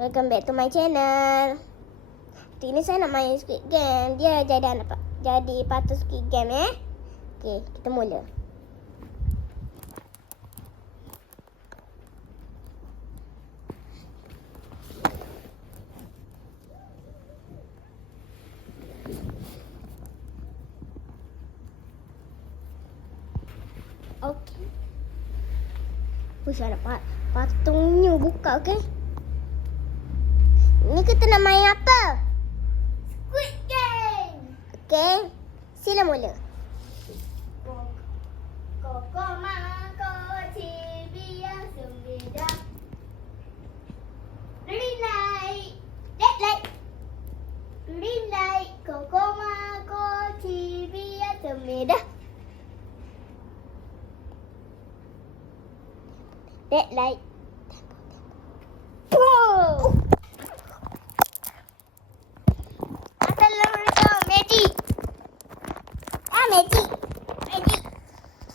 Welcome back to my channel. Hari ni saya nak main Squid Game. Dia jadi patut Squid Game Okey, kita mula. Okey. Saya dapat patungnya buka, okey. Ni kita nak main apa? Squid Game. Okey. Sila mula. Koko mako cibia sembeda. Green light. Red light. Green light. Koko mako cibia sembeda. Red light. Boom! Assalamualaikum, Magic. Magic.